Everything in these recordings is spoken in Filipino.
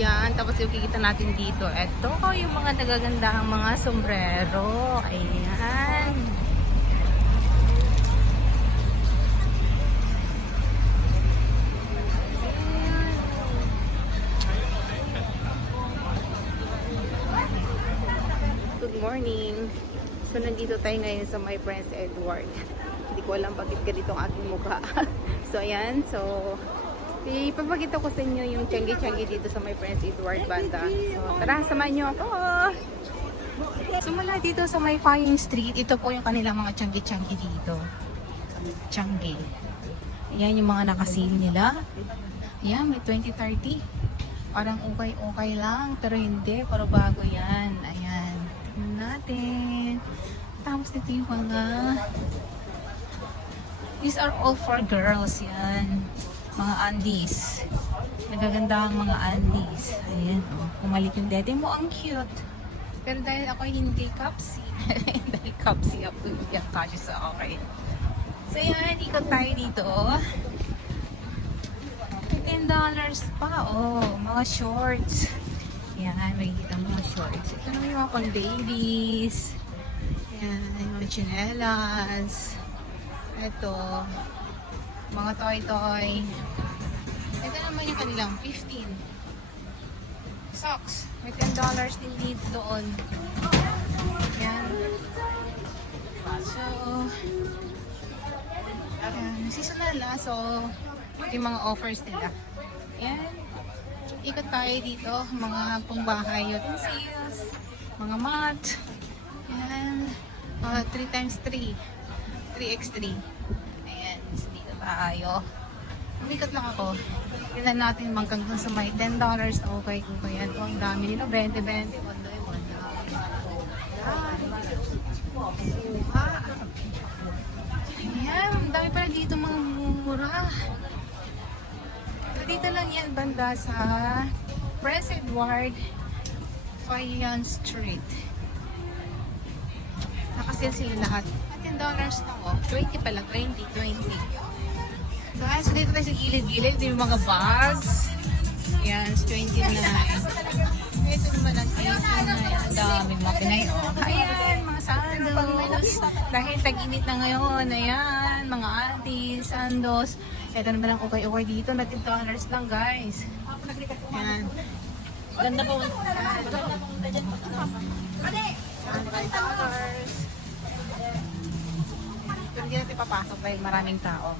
yan. Tapos yung kikita natin dito, eto yung mga nagagandahang mga sombrero. Ayan. Good morning. So, nandito tayo ngayon sa my Prince Edward. Hindi ko alam bakit ganito ang aking mukha. So, ayan. So, ipapakita ko sa inyo yung tiyanggi-tiyanggi dito sa my Prince Edward banda. So, tara, samahan nyo ako. So, mula dito sa may Flying Street, ito po yung kanilang mga tiyanggi-tiyanggi dito. Tiyanggi. Ayan yung mga nakasil nila. Ayan, may 2030. Parang okay lang, pero hindi. Pero bago yan. Ayan. Tingnan natin. Tapos dito yung mga... These are all for girls, yan. Mga undies. Nagaganda ang mga undies. Ayan, oh. Pumalit yung dede mo, ang cute. Pero dahil ako hindi kapsi, dahil kapsi ako, yung kasya sa okay. So yan, ikot tayo dito. $10 pa, oh. Mga shorts. Yan, makikita mo mga shorts. Ito naman yung mga pang babies. Yan, yung mga chinelas. Ito, mga toy-toy. Ito naman yung kanilang 15. Socks. May $10 din dito doon. Yan. So, seasonal na. So, yung mga offers nila. Yan. Ikot tayo dito. Mga pangbahay utensils. Mga mat. Yan. 3x3. 3x3. Ayan, dito tayo. Umikot lang ako. Tignan natin hanggang sa may $10 na okay kung kaya ito. Ang dami nila. 20. Ayan, ang dami pala dito mga mura. Dito lang yan banda sa Prince Edward Flying Street. Nakasil sila lahat. $10 na ko. 20 pala. 20. Guys, so dito tayo sa gilid-gilid. Yung mga bags. Yan, 29. Ito naman ang 89. Ang daming mga Pinay. Oh, ayan, mga sandals. Dahil tag-init na ngayon. Ayan, mga aunties, sandals. Ito naman ang okay dito. Na $10 lang, guys. Ayan. Ganda po. $10. Pero hindi natin papasok dahil maraming tao.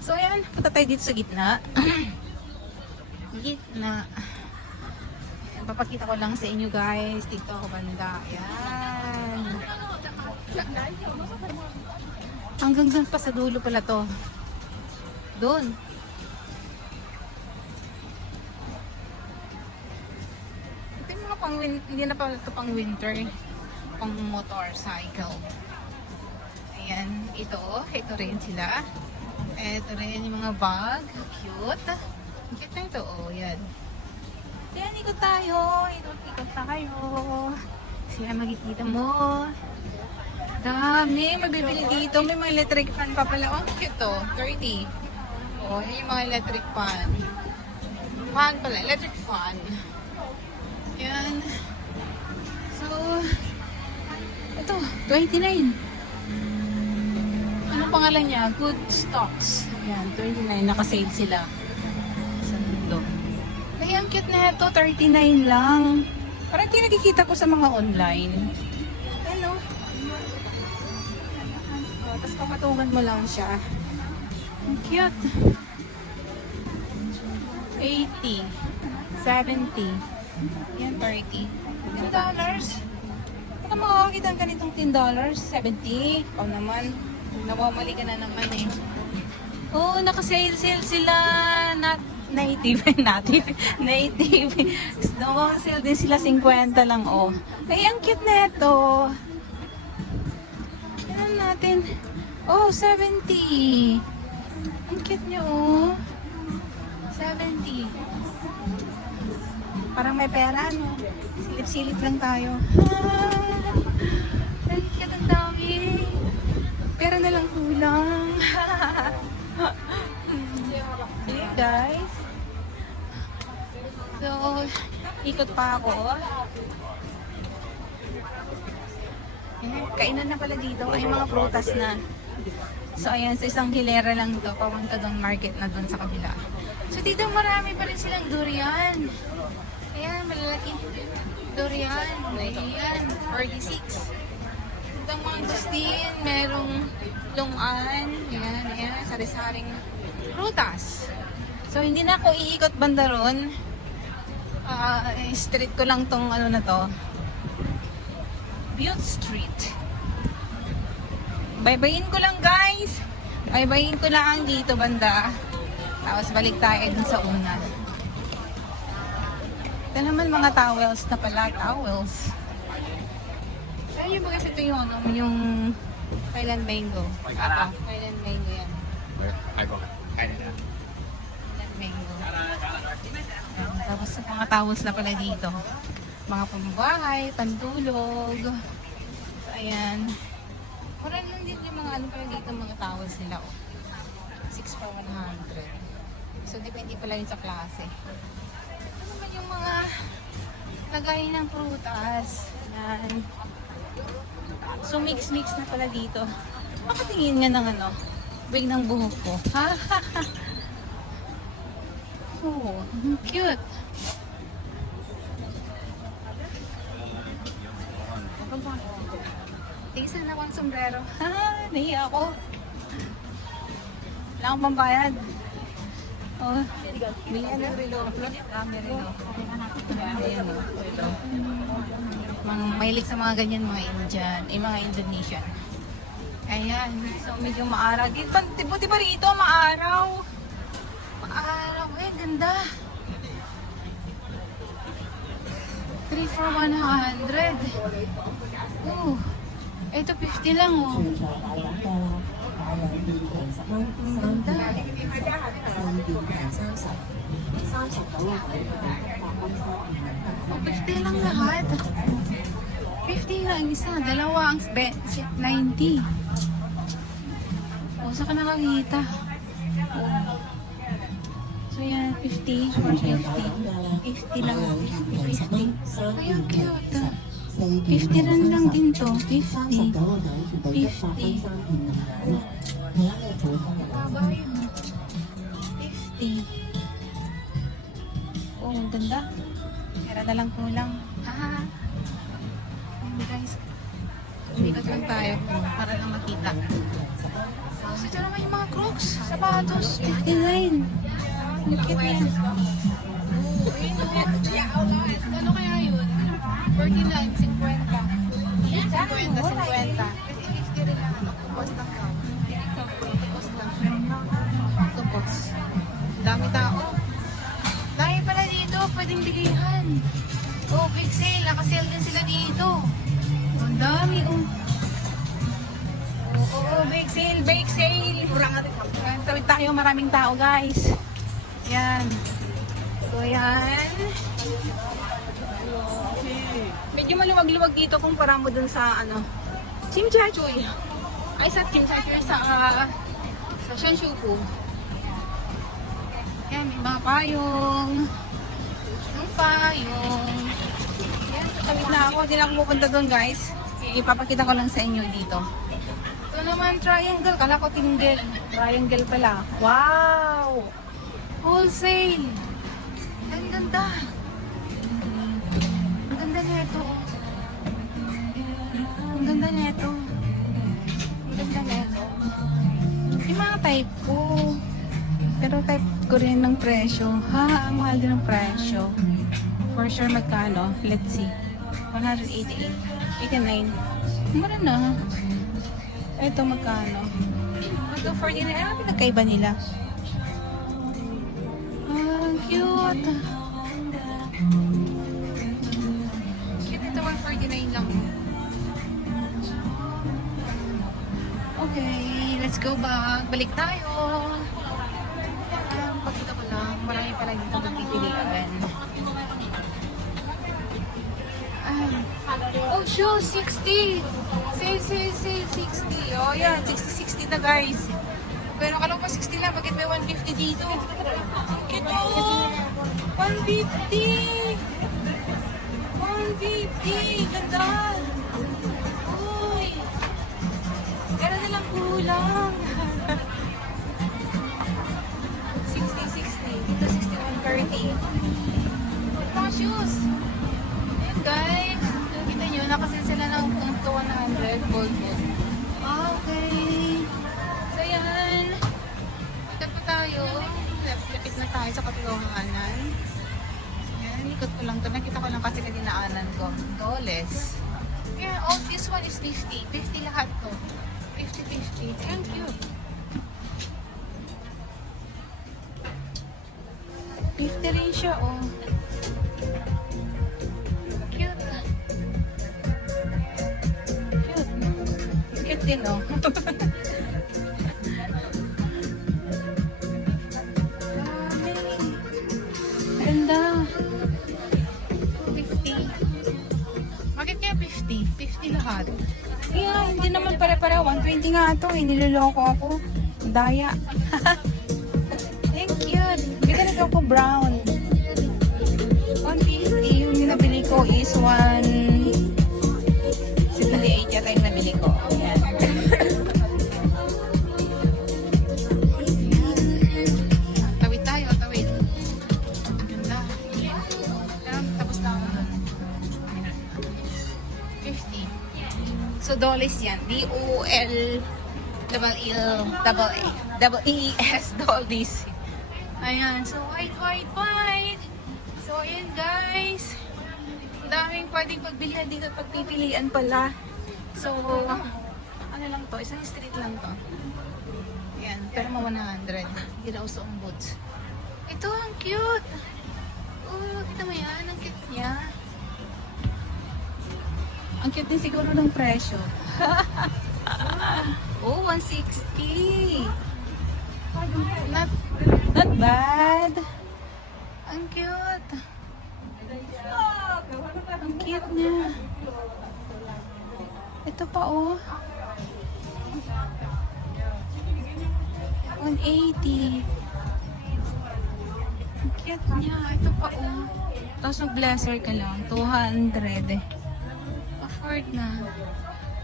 So ayan, punta tayo dito sa gitna. Gitna. Papakita ko lang sa inyo guys. Dito ako banda. Ayan. Hanggang dun pa sa dulo pala to. Doon. Ito yung mga pang hindi na pala ito pang winter. Pang motorcycle. Ayan, ito rin sila. Ito rin yung mga bag. Cute. Cute na ito, oh, yan. Ayan, ikot tayo. Ikot tayo. Siya makikita mo. Dami, mabibili dito. May mga electric fan pa pala. Oh, cute to. 30. Oh, yan yung mga electric fan. Fan pala, electric fan. Yan. So, ito, 29. Anong pangalan niya? Good Stocks. Ayan, 29. Naka-sale sila. Sa mundo. Ay, ang cute na ito. 39 lang. Parang hindi nakikita ko sa mga online. Ano? Tapos papatungan mo lang siya. Ang cute. 80. 70. Yan, 30. $10. Baka makakakita ang ganitong $10. 70. O naman. Nawamali ka na naman eh. Oo, naka-sale sila. Native. Naka-sale din sila 50 lang, oh. Ay, ang cute na ito. Tignan natin. Oh, 70. Ang cute niya, oh. 70. Parang may pera, no? Silip-silip lang tayo. Ang cute, ang dami. Pera na lang kulang. Hey guys. So, Ikot pa ako. Kainan na pala dito. Ay, mga prutas na. So, ayan. Sa isang hilera lang to. Papunta doon market na doon sa kabila. So, dito marami pa rin silang durian. Ayan, malalaki. Durian. Ayan, 46. Ito ang mga gustin. Merong lungan. Ayan, ayan. Sari-saring prutas. So, hindi na ako iikot banda ron. Street ko lang tong ano na to. Butte Street. Baybayin ko lang, guys. Baybayin ko lang dito banda. Tapos balik tayo dun sa una. Ito naman mga towels na pala. Towels. Ayan yung guys, ito yung Thailand mango. Thailand mango yan. Thailand mango. Tapos mga towels na pala dito. Mga pambahay, pantulog. So, ayan. Mura lang din yung mga ano pala dito, mga towels nila. 6 for 100. So, depende pala yun sa klase. Ano naman yung mga lagay ng prutas. Ayan. So, mix-mix na pala dito. Makatingin nga ng ano, wig ng buhok ko. Ha? Oh, cute. Tingnan na akong sombrero. Ha, nahiya ako. Wala akong pambayad. Oh, bilihan ng relo. May relo. Ayan, mahilig sa mga ganyan, mga Indian, mga Indonesian. Ayan, so medyo maaraw. Buti pa rito, maaraw. Maaraw, ganda. 3 for 100. Oh, ito 50 lang, oh. Ganda. Oh, 50 lang lahat. 50 lang isa. Dalawa ang 90. Oh, saan ka nakakita? Oh. So yan, 50 for 50. 50 lang. 50. Ayun, cute. 50 rin lang din to. 50. 50. 50. Oh, ang ganda. Pera na lang kulang. Haha. Guys, umikot lang tayo para lang makita. So, ito naman yung mga Crocs, sapatos, 59. Lukit yan. Ano kaya yun? 49, 50. 50, 50. Kasi 50 rin lang. Tupos lang daw. Tupos lang. Tupos. Dami tao. Dahil pala dito, pwedeng bilihan. Oh, big sale. Nakasale din sila dito. Ang dami, oh. Oo, big sale, big sale. Tawid tayo, maraming tao, guys. Yan. So, yan. Medyo maluwag-luwag dito kumpara mo dun sa, ano, Chimchachoy. Ay, sa Chimchachoy, sa Shanshuku. Yan, may mga payong. Yung payong. Yan, tawid na ako. Hindi na ako pupunta doon, guys. Ipapakita ko lang sa inyo dito. Ito naman, triangle. Kala ko tingle. Triangle pala. Wow! Wholesale! Ang ganda. Ang ganda nito. Ang ganda nito. Ang ganda nito. Yung mga type ko. Pero type ko rin ng presyo. Ha, ang mahal din ng presyo. For sure, magkano? Let's see. 188. 89. Mura na. Ito magkano? Ito 49. Ano pinagkaiba nila? Ah, cute. Cute ito, 149 lang. Okay, let's go back. Balik tayo. Pagkita ko lang, marami pala dito magpipilian. Oh, shoes, 60. Sale, 60. Oh, yan, 60 na, guys. Pero kala ko 60 lang, bakit may 150 dito? Kito! 150! 250! Ganda! Uy! Gano'n na lang kulang. 60. Dito 61.30. Mga shoes. Ayan guys. Nakita nyo, nakasin sila ng punto 100 gold book. Okay. So yan. Ikot pa tayo. Lapit na tayo sa katiwahanan. Yan, ikot ko lang to. Nakita ko lang kasi kadinaanan ko. Doles. Yeah, all this one is 50. 50 lahat to. 50. Thank you. 50 rin siya, oh. Cute. Cute din, oh. Ganda. 50. Bakit kaya 50? 50 lahat. Yeah, hindi naman pare-pare. 120 nga ito. Niloloko ako. Daya. Thank you. Ganda na ako brown. 150. Yung nabili ko is 178 yata yung nabili ko. Ayan. Tawid tayo. Tawid. Ganda. Tapos na ako dun. 50. So, dollars yan. D-O-L-E-E-S. Dollars. Ayan. So, white. So, ayan guys. Ang daming pwedeng pagbilihan dito at pagpipilian pala. So, ano lang to? Isang street lang to. Ayan. Pero mga 100. Hindi na uso ang boots. Ito, ang cute. Oh, kita mo yan. Ang cute niya. Ang cute din siguro ng presyo. Oh, 160. Not bad. Ang cute. Ang cute niya. Ito pa, oh. 180. Ang cute niya. Ito pa, oh. Tapos mag-blazer ka lang. 200. Afford na.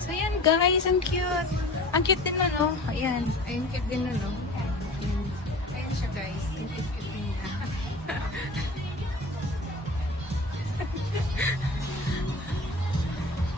So, yan guys. Ang cute. Ang cute din nun, oh. Ayan. Ayun, cute din nun, oh. Ayan siya, guys. Ang cute din niya.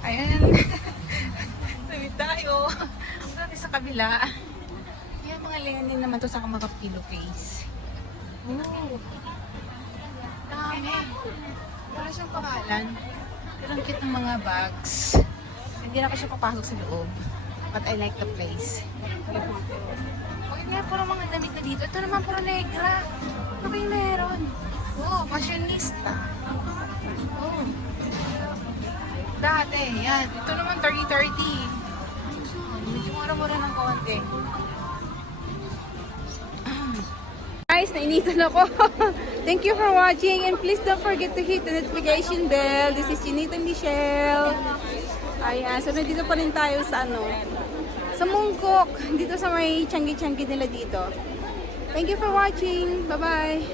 Ayan. Sabi tayo. Sabi sa kabila. Ayan, mga leonin naman to sa mga pillowcase. Oh. Dami. Wala siyang pangalan. Pero ang cute ng mga bags. Hindi na kasi papasok sa loob. But I like the place. Bakit nga puro mga damit na dito? Ito naman puro negra. Ano kayo meron? Oh, fashionista. Oh. Dati, yan. Ito naman 30-30. Medyo mura-mura ng kaunti. Guys, nainitan ako. Thank you for watching and please don't forget to hit the notification bell. This is Chinita Michelle. Ayan, so nandito pa rin tayo sa sa Mungkok. Dito sa may tiyanggi-tiyanggi nila dito. Thank you for watching. Bye-bye.